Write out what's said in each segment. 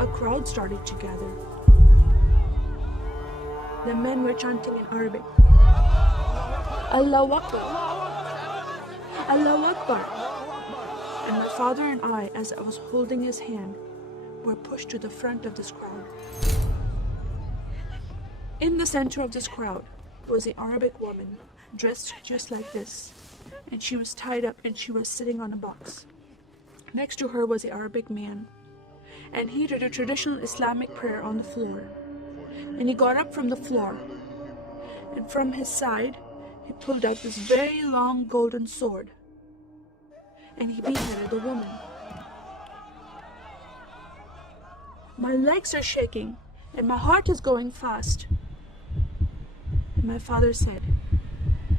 a crowd started to gather. The men were chanting in Arabic, Allahu Akbar, Allahu Akbar. And my father and I, as I was holding his hand, were pushed to the front of this crowd. In the center of this crowd was an Arabic woman, dressed just like this, and she was tied up and she was sitting on a box. Next to her was an Arabic man, and he did a traditional Islamic prayer on the floor. And he got up from the floor, and from his side, he pulled out this very long golden sword, and he beheaded the woman. My legs are shaking, and my heart is going fast. And my father said,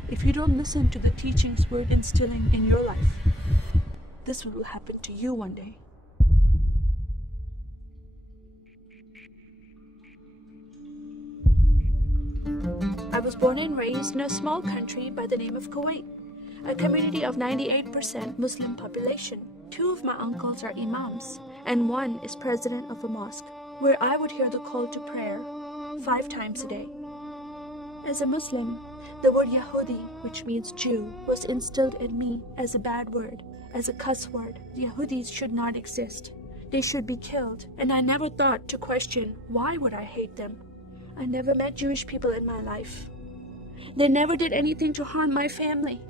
if you don't listen to the teachings we're instilling in your life, this will happen to you one day. I was born and raised in a small country by the name of Kuwait, a community of 98% Muslim population. 2 of my uncles are imams, and 1 is president of a mosque, where I would hear the call to prayer 5 times a day. As a Muslim, the word Yahudi, which means Jew, was instilled in me as a bad word, as a cuss word. Yahudis should not exist. They should be killed, and I never thought to question why would I hate them. I never met Jewish people in my life. They never did anything to harm my family.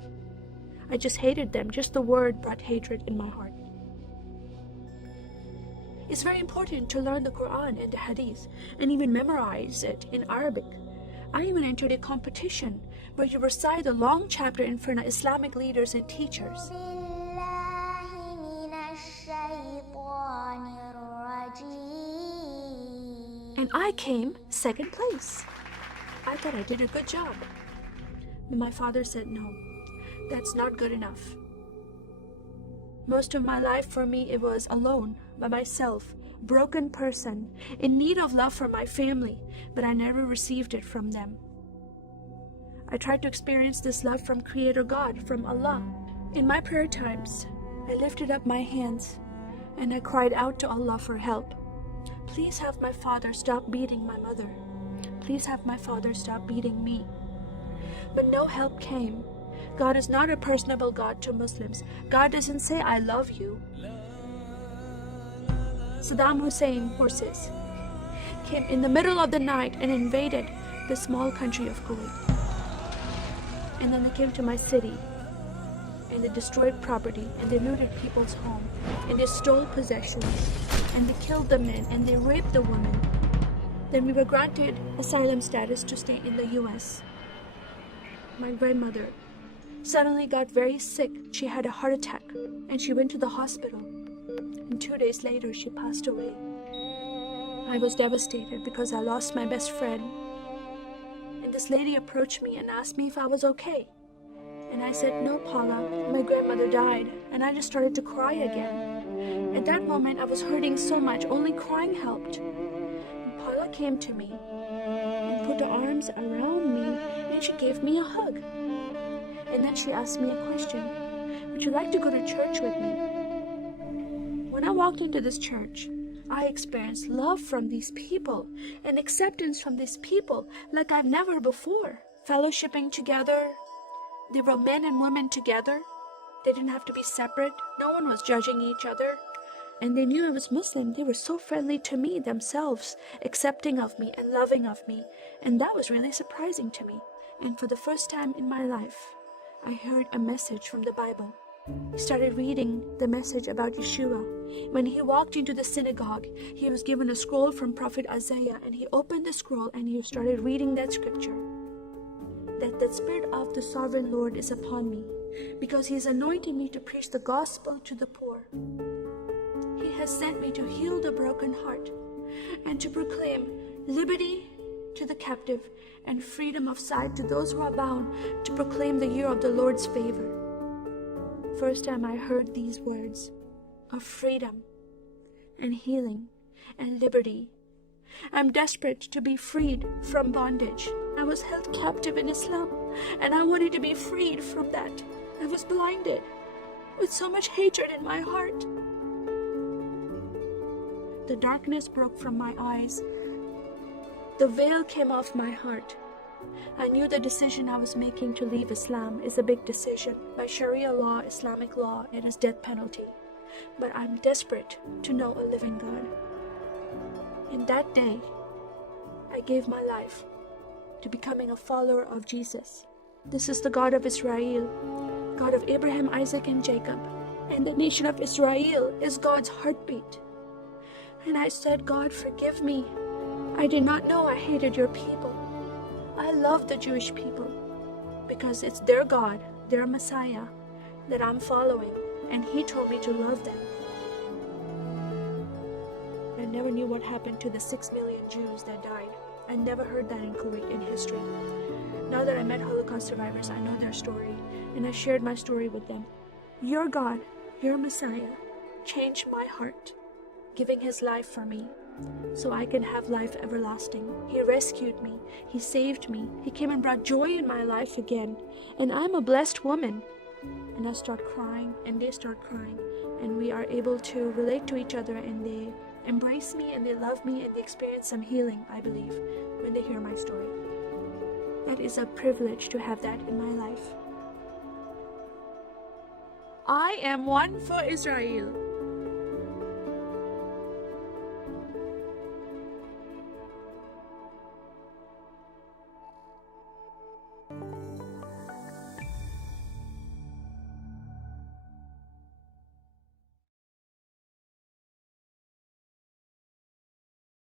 I just hated them. Just the word brought hatred in my heart. It's very important to learn the Quran and the Hadith and even memorize it in Arabic. I even entered a competition where you recite a long chapter in front of Islamic leaders and teachers. And I came 2nd place. I thought I did a good job. But my father said, no, that's not good enough. Most of my life for me, it was alone, by myself, broken person, in need of love from my family, but I never received it from them. I tried to experience this love from Creator God, from Allah. In my prayer times, I lifted up my hands and I cried out to Allah for help. Please have my father stop beating my mother. Please have my father stop beating me. But no help came. God is not a personable God to Muslims. God doesn't say, I love you. Saddam Hussein forces came in the middle of the night and invaded the small country of Kuwait. And then they came to my city and they destroyed property and they looted people's home and they stole possessions and they killed the men and they raped the women. Then we were granted asylum status to stay in the US. My grandmother suddenly got very sick. She had a heart attack and she went to the hospital. And 2 days later, she passed away. I was devastated because I lost my best friend. And this lady approached me and asked me if I was okay. And I said, no, Paula, my grandmother died. And I just started to cry again. At that moment, I was hurting so much, only crying helped. And Paula came to me and put her arms around me and she gave me a hug. And then she asked me a question. Would you like to go to church with me? When I walked into this church, I experienced love from these people and acceptance from these people like I've never before. Fellowshipping together. They were men and women together. They didn't have to be separate. No one was judging each other. And they knew I was Muslim. They were so friendly to me themselves, accepting of me and loving of me. And that was really surprising to me. And for the first time in my life, I heard a message from the Bible. He started reading the message about Yeshua. When he walked into the synagogue, he was given a scroll from Prophet Isaiah, and he opened the scroll and he started reading that scripture. That the Spirit of the Sovereign Lord is upon me, because he has anointed me to preach the gospel to the poor. He has sent me to heal the broken heart and to proclaim liberty to the captive and freedom of sight to those who are bound, to proclaim the year of the Lord's favor. First time I heard these words of freedom and healing and liberty. I'm desperate to be freed from bondage. I was held captive in Islam and I wanted to be freed from that. I was blinded with so much hatred in my heart. The darkness broke from my eyes. The veil came off my heart. I knew the decision I was making to leave Islam is a big decision. By Sharia law, Islamic law, it is death penalty. But I'm desperate to know a living God. In that day, I gave my life to becoming a follower of Jesus. This is the God of Israel, God of Abraham, Isaac, and Jacob. And the nation of Israel is God's heartbeat. And I said, God, forgive me. I did not know I hated your people. I love the Jewish people because it's their God, their Messiah that I'm following, and He told me to love them. I never knew what happened to the 6 million Jews that died. I never heard that in Kuwait in history. Now that I met Holocaust survivors, I know their story, and I shared my story with them. Your God, your Messiah, changed my heart, giving His life for me, so I can have life everlasting. He rescued me. He saved me. He came and brought joy in my life again. And I'm a blessed woman. And I start crying, and they start crying. And we are able to relate to each other, and they embrace me, and they love me, and they experience some healing, I believe, when they hear my story. That is a privilege to have that in my life. I am one for Israel.